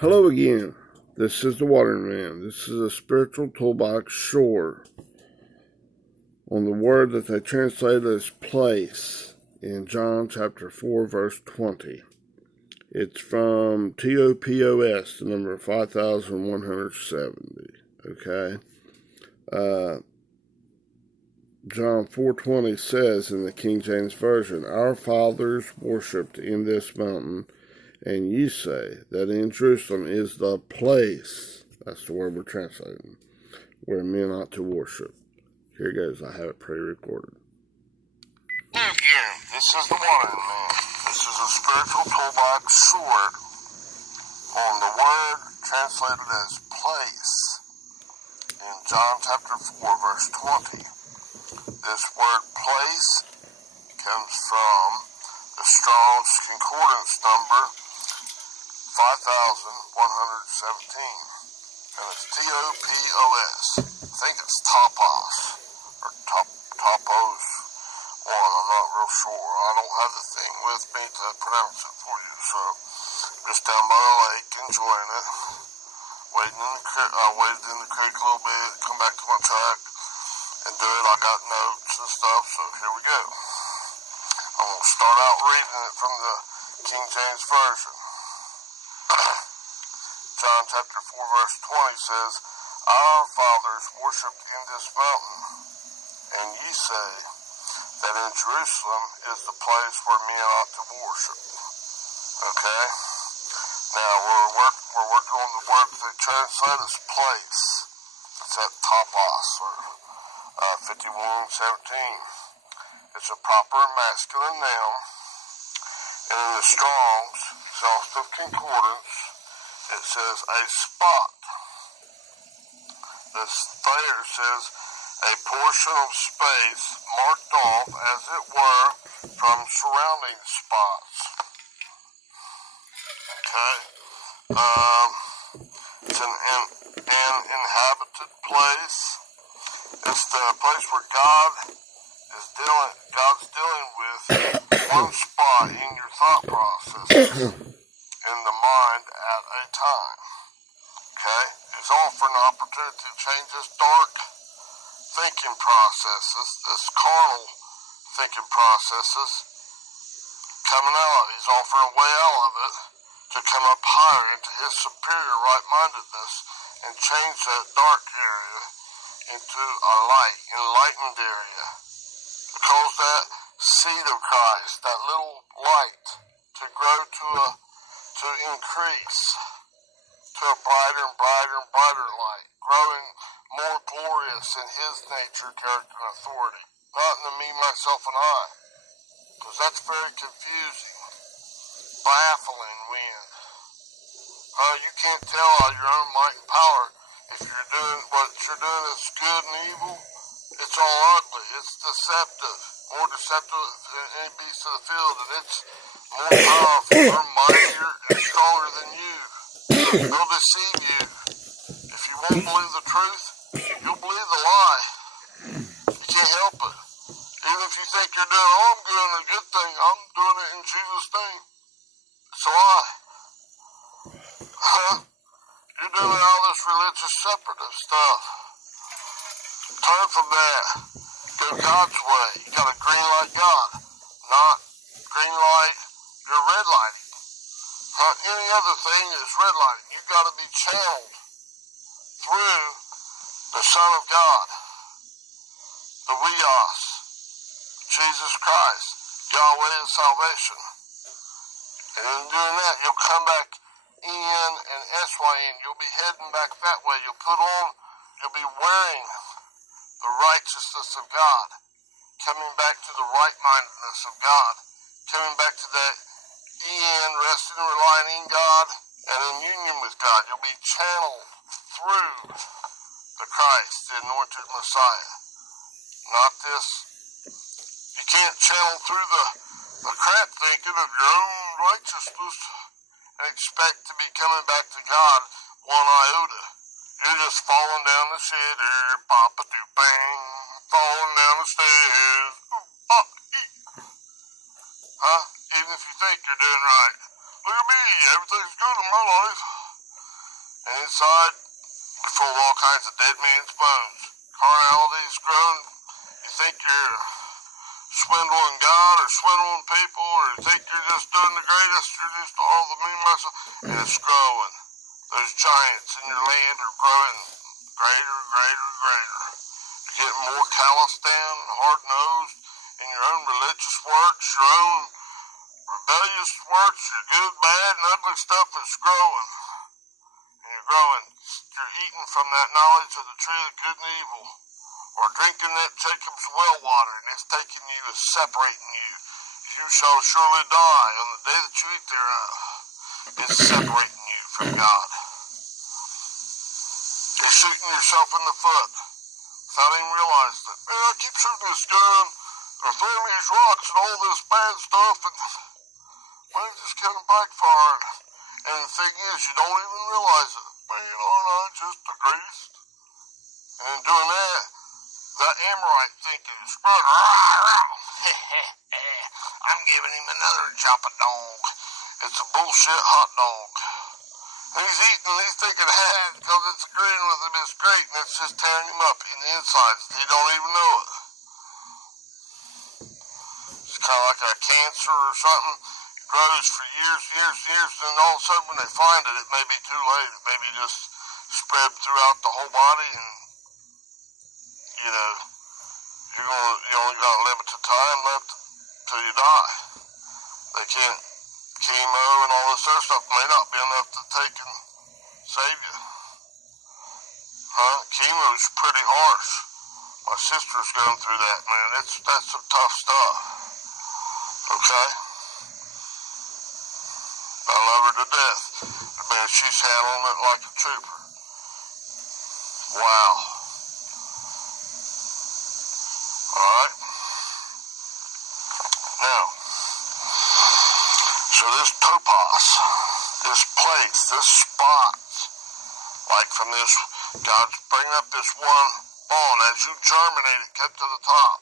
Hello again. This is the Waterman. This is a spiritual toolbox short on the word that they translate as place in John chapter 4, verse 20. It's from topos, the number 5170. Okay? John 4:20 says in the King James Version, "Our fathers worshipped in this mountain, and ye say that in Jerusalem is the place," that's the word we're translating, "where men ought to worship." Here goes. I have it pre-recorded. Again, this is the Waterman. This is a spiritual toolbox short on the word translated as place in John chapter 4, verse 20. This word place comes from the Strong's Concordance number 5117. And it's T-O-P-O-S. I think it's topos or topos one. I'm not real sure. I don't have the thing with me to pronounce it for you. So just down by the lake enjoying it. Waited in the creek a little bit, come back to my truck and do it. I got notes and stuff, so here we go. I'm going to start out reading it from the King James Version. John chapter 4 verse 20 says, "Our fathers worshipped in this mountain, and ye say that in Jerusalem is the place where men ought to worship." Okay? Now we're working on the word that they translate as place. It's at topos or 5117. It's a proper masculine noun, and in the Strong's Exhaustive Concordance it says a spot. This Thayer says a portion of space marked off, as it were, from surrounding spots. Okay? It's an inhabited place. It's the place where God's dealing with one spot in your thought process in the mind at a time. Okay? It's offering an opportunity to change this dark thinking processes, this carnal thinking processes, coming out. He's offering a way out of it to come up higher into his superior right-mindedness and change that dark area into a light, enlightened area. Cause that seed of Christ, that little light, to grow to increase to a brighter and brighter and brighter light, growing more glorious in his nature, character, and authority. Not in the me, myself, and I. Because that's very confusing. Baffling when. You can't tell out your own might and power if you're doing what you're doing is good and evil. It's all ugly. It's deceptive. More deceptive than any beast of the field. And it's more powerful, more mightier, and stronger than you. They'll deceive you. If you won't believe the truth, you'll believe the lie. You can't help it. Even if you think you're doing, I'm doing a good thing, I'm doing it in Jesus' name. It's a lie. You're doing all this religious separative stuff. Turn from that. Go God's way. You got a green light God. Not green light, you're red lighting. Any other thing is red lighting. You got to be channeled through the Son of God, the Weos, Jesus Christ, Yahweh of salvation. And in doing that, you'll come back in and S-Y-N. You'll be heading back that way. You'll be wearing the righteousness of God, coming back to the right-mindedness of God, coming back to that in, resting and relying in God and in union with God. You'll be channeled through the Christ, the anointed Messiah. Not this. You can't channel through the crap thinking of your own righteousness and expect to be coming back to God one iota. You're just falling down the shitter, pop-a-doo-bang, falling down the stairs. Even if you think you're doing right. Look at me, everything's good in my life. And inside, you're full of all kinds of dead man's bones. Carnality's grown. You think you're swindling God or swindling people, or you think you're just doing the greatest, you're just all the me, myself, and it's growing. Those giants in your land are growing greater, greater, greater. You're getting more calloused down and hard-nosed in your own religious works, your own rebellious works, your good, bad, and ugly stuff is growing. And you're growing. You're eating from that knowledge of the tree of good and evil, or drinking that Jacob's well water, and it's taking you, it's separating you. You shall surely die on the day that you eat thereof. It's separating you from God. You're shooting yourself in the foot without even realizing it. Man, I keep shooting this gun, or throwing these rocks and all this bad stuff, and well, it's just kind of backfiring. And the thing is, you don't even realize it. Man, aren't I just the greatest? And in doing that, that Amorite thinking is running. I'm giving him another chop of dog. It's a bullshit hot dog. And he's eating, and he's thinking, because it's agreeing with him, it's great, and it's just tearing him up in the insides. He don't even know it. It's kind of like a cancer or something. It grows for years, years, years, and all of a sudden when they find it, it may be too late. It may be just spread throughout the whole body, and, you know, you only got a limited time left till you die. They can't, chemo and all this other stuff may not be enough to take and save you. Chemo's pretty harsh. My sister's going through that, man. That's some tough stuff. Okay? I love her to death. But man, she's handling it like a trooper. Wow. Alright? Now, so this topos, this place, this spot, like from this, God's bringing up this one ball, and as you germinate it, get to the top,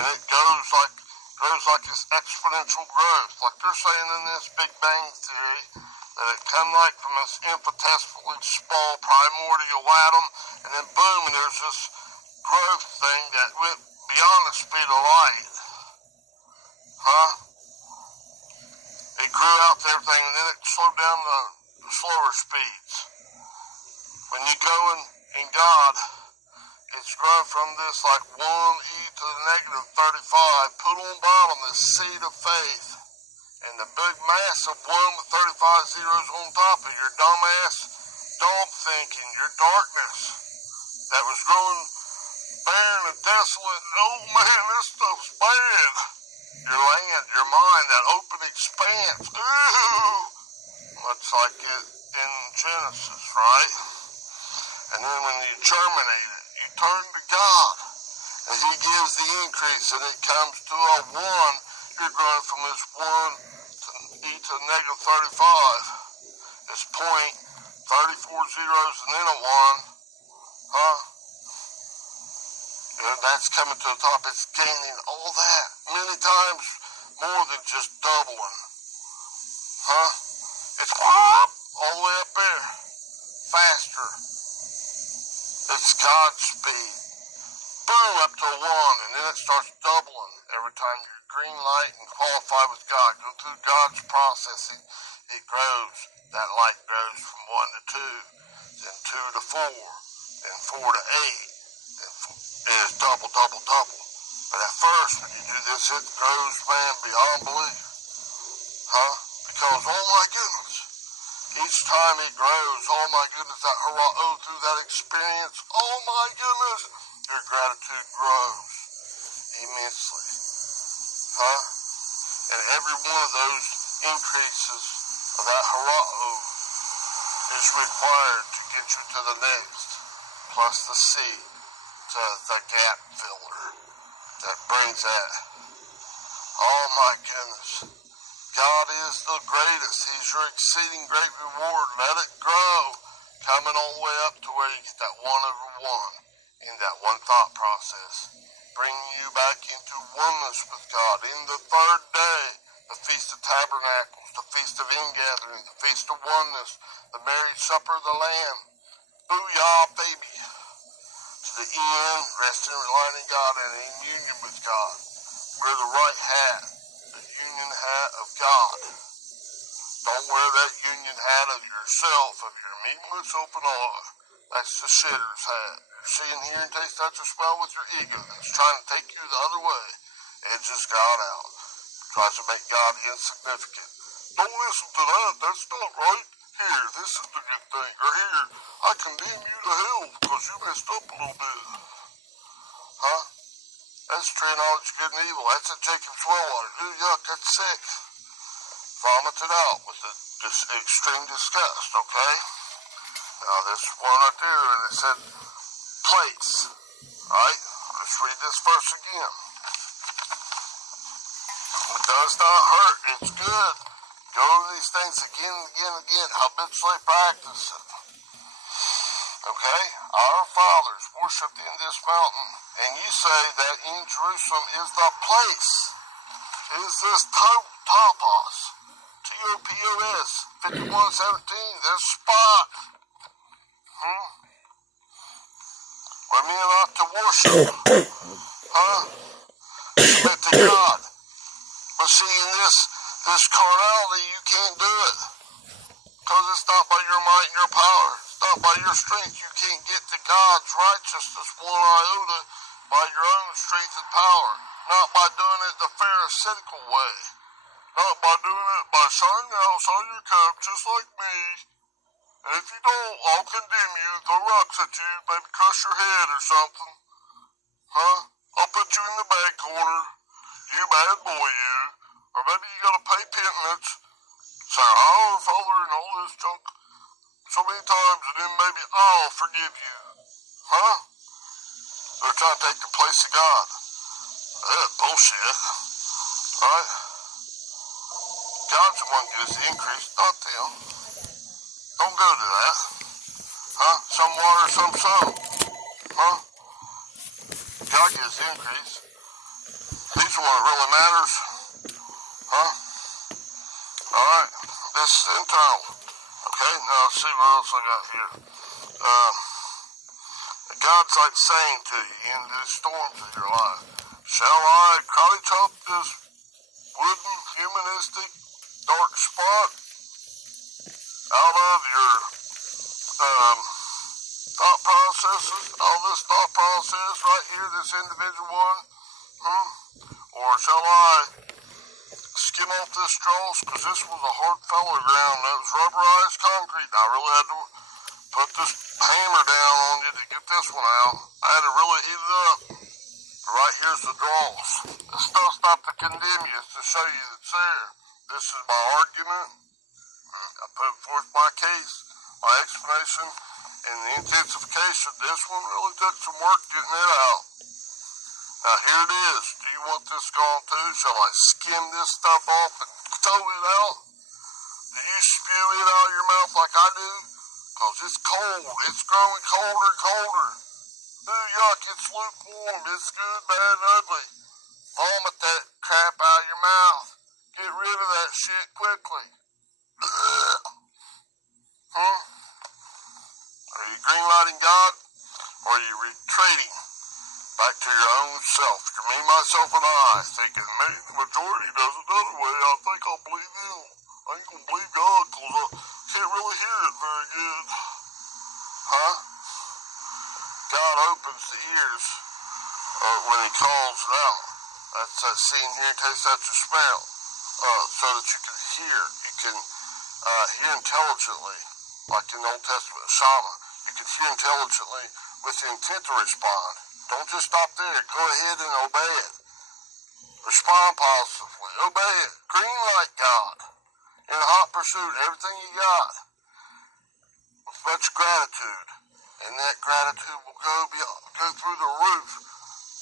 and it grows like this exponential growth, like they're saying in this Big Bang Theory, that it come like from this infinitesimally small primordial atom, and then boom, and there's this growth thing that went beyond the speed of light. It grew out to everything, and then it slowed down the slower speeds. When you go in God, it's grown from this like 1e to the negative 35, put on bottom this seed of faith, and the big massive 1 with 35 zeros on top of your dumbass dog thinking, your darkness that was growing barren and desolate, and oh man, this stuff's bad. Your land, your mind, that open expanse. Ooh! Much like it in Genesis, right? And then when you germinate it, you turn to God, and He gives the increase, and it comes to a 1. You're growing from this 1 to e to the negative 35. This point, 34 zeros, and then a 1. That's coming to the top. It's gaining all that many times more than just doubling. It's all the way up there. Faster. It's God's speed. Boom, up to a 1, and then it starts doubling every time you're green light and qualify with God. Go through God's processing. It grows. That light grows from 1 to 2, then 2 to 4, then 4 to 8. It is double, double, double. But at first, when you do this, it grows, man, beyond belief. Because, oh my goodness, each time it grows, oh my goodness, that hurrah, through that experience, oh my goodness, your gratitude grows immensely. And every one of those increases of that hurrah is required to get you to the next, plus the seed. The gap filler that brings that. Oh my goodness. God is the greatest. He's your exceeding great reward. Let it grow. Coming all the way up to where you get that 1 over 1 in that one thought process. Bringing you back into oneness with God. In the third day, the Feast of Tabernacles, the Feast of Ingathering, the Feast of Oneness, the Marriage Supper of the Lamb. Booyah, baby. To the end, resting and relying in God and in union with God. Wear the right hat, the union hat of God. Don't wear that union hat of yourself, of your meaningless open eye. That's the shitter's hat. You're seeing, hear, and taste, touch, or smell with your ego that's trying to take you the other way. Edges God out. Tries to make God insignificant. Don't listen to that. That's not right. Here, this is the good thing. Or here, I condemn you to hell because you messed up a little bit. Huh? That's true knowledge of good and evil. That's a Jacob's well water. Ooh, yuck, that's sick. Vomit it out with this extreme disgust, okay? Now, this one right there, and it said place, right? Let's read this verse again. It does not hurt. It's good. Go over these things again and again and again. Habitually practice it. Okay? Our fathers worshipped in this mountain, and you say that in Jerusalem is the place. Is this topos? T-O-P-O-S. 5117. This spot. Where men ought to worship. Submit to God. But see, in this carnality, you can't do it. Because it's not by your might and your power. It's not by your strength. You can't get to God's righteousness one iota by your own strength and power. Not by doing it the pharisaical way. Not by doing it by shining outside your cup just like me. And if you don't, I'll condemn you, throw rocks at you, maybe crush your head or something. I'll put you in the back corner. You bad boy, you. Or maybe you gotta pay penance. Say, oh, Father, and all this junk so many times, and then maybe I'll forgive you. They're trying to take the place of God. That's bullshit. Right? God's the one who gives the increase, not them. Don't go to that. Some water, some sun. God gives the increase. He's the one that really matters. Alright, this is internal. Okay, now let's see what else I got here. God's like saying to you in these storms of your life, shall I karate chop this wooden, humanistic, dark spot out of your thought processes, all this thought process right here, this individual one? Or shall I skim off this straws, because this was a hard fellow ground, that was rubberized concrete. I really had to put this hammer down on you to get this one out. I had to really heat it up. Right here's the draws. This stuff's not to condemn you, it's to show you that it's there. This is my argument. I put forth my case, my explanation, and the intensification. This one really took some work getting it out. Now here it is. Do you want this gone too? Shall I skim this stuff off and throw it out? Do you spew it out of your mouth like I do? Because it's cold. It's growing colder and colder. Ooh, yuck, it's lukewarm. It's good, bad, and ugly. Vomit that crap out of your mouth. Get rid of that shit quickly. Are you greenlighting God? Or are you retreating back to your own self? You're me, myself, and I, thinking, maybe the majority does it the other way. I think I'll believe them. I ain't gonna believe God because I can't really hear it very good. God opens the ears when he calls it out. That's that seeing, hearing, taste, touch, or smell. So that you can hear. You can hear intelligently, like in the Old Testament, Shama. You can hear intelligently with the intent to respond. Don't just stop there. Go ahead and obey it. Respond positively. Obey it. Green light God. In hot pursuit, everything you got. With much gratitude. And that gratitude will go through the roof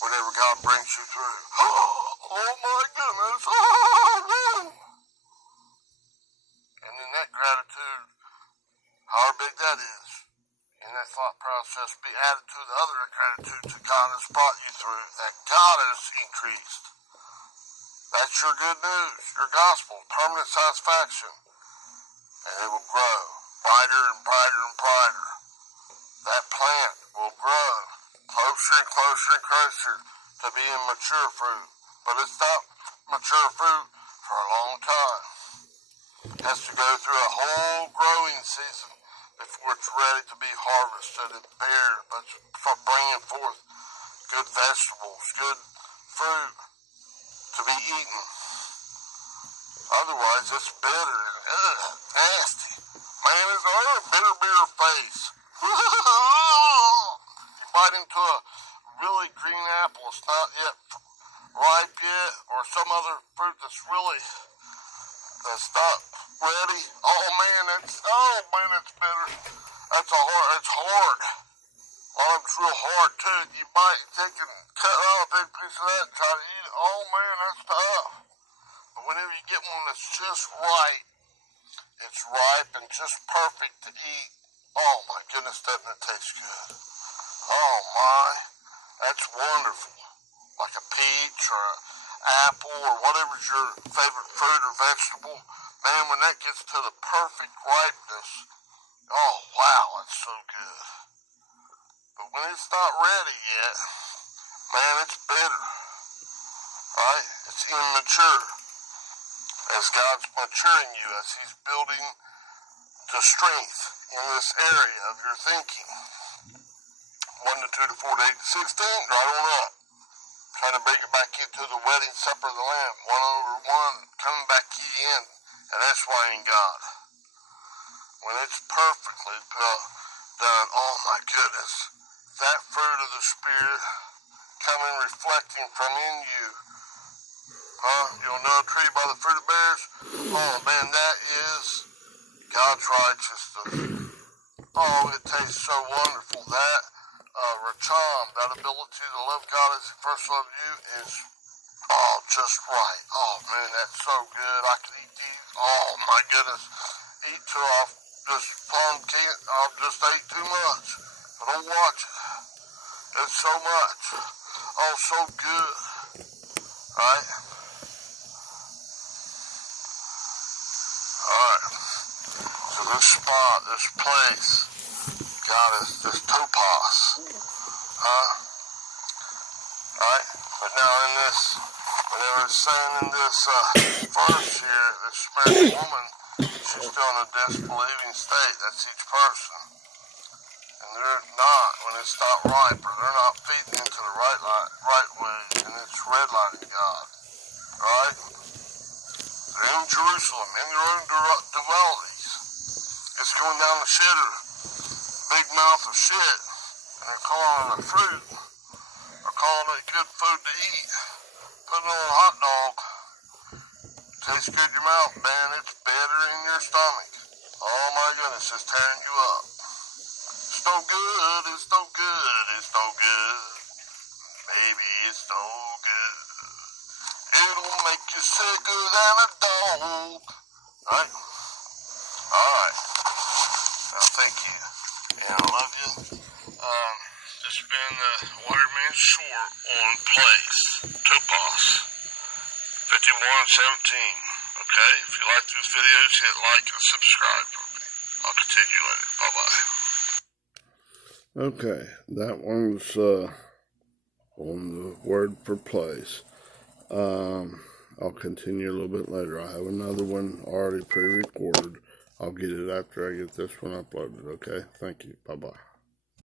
whenever God brings you through. Oh my goodness. And then that gratitude, however big that is, in that thought process, be added to the other gratitudes that God has brought you through, that God has increased. That's your good news, your gospel, permanent satisfaction. And it will grow brighter and brighter and brighter. That plant will grow closer and closer and closer to being mature fruit. But it's not mature fruit for a long time. It has to go through a whole growing season before it's ready to be harvested and bear, but for bringing forth good vegetables, good fruit to be eaten. Otherwise, it's bitter and nasty. Man, it's a bitter face. You bite into a really green apple, it's not yet ripe yet, or some other fruit that's not ready. Oh man, it's bitter. It's hard. A lot of it's real hard too. You might take and cut out a big piece of that and try to eat it. Oh man, that's tough. But whenever you get one that's just right, it's ripe and just perfect to eat. Oh my goodness, doesn't it taste good? Oh my, that's wonderful. Like a peach or an apple or whatever's your favorite fruit or vegetable. Man, when that gets to the perfect ripeness, oh wow, it's so good. But when it's not ready yet, man, it's bitter. Right? It's immature. As God's maturing you, as He's building the strength in this area of your thinking. 1 to 2 to 4 to 8 to 16, right on up. Trying to bring it back into the wedding supper of the Lamb. 1/1, coming back to the end. And that's why in God. When it's perfectly done, oh my goodness, that fruit of the Spirit coming reflecting from in you. You'll know a tree by the fruit it bears. Oh man, that is God's righteousness. Oh, it tastes so wonderful. That racham, that ability to love God as He first loved you is just right. Oh man, that's so good. I could eat these. Oh my goodness. Eat till I've just ate too much. But don't watch it. It's so much. Oh, so good. Right? Alright. So this spot, this place, God is this topos. Right? But now in this, when they were saying in this verse here, this Samaritan woman, she's still in a disbelieving state. That's each person. And they're not, when it's not ripe, or they're not feeding into the right way, and it's redlining God. Right? They're in Jerusalem, in their own dwellings. It's going down the shitter, big mouth of shit, and they're calling it a fruit, or calling it good food to eat, putting it on a hot dog. Tastes good in your mouth, man. It's better in your stomach. Oh my goodness, it's tearing you up. It's no good, it's no good, it's no good. Baby, it's no good. It'll make you sicker than a dog. Right? Alright. Well, thank you. And I love you. This has been the Waterman Short on Place. Topos. 5117. Okay? If you like these videos, hit like and subscribe for me. I'll continue later. Bye-bye. Okay, that one's on the word for place. I'll continue a little bit later. I have another one already pre-recorded. I'll get it after I get this one uploaded, okay? Thank you. Bye-bye.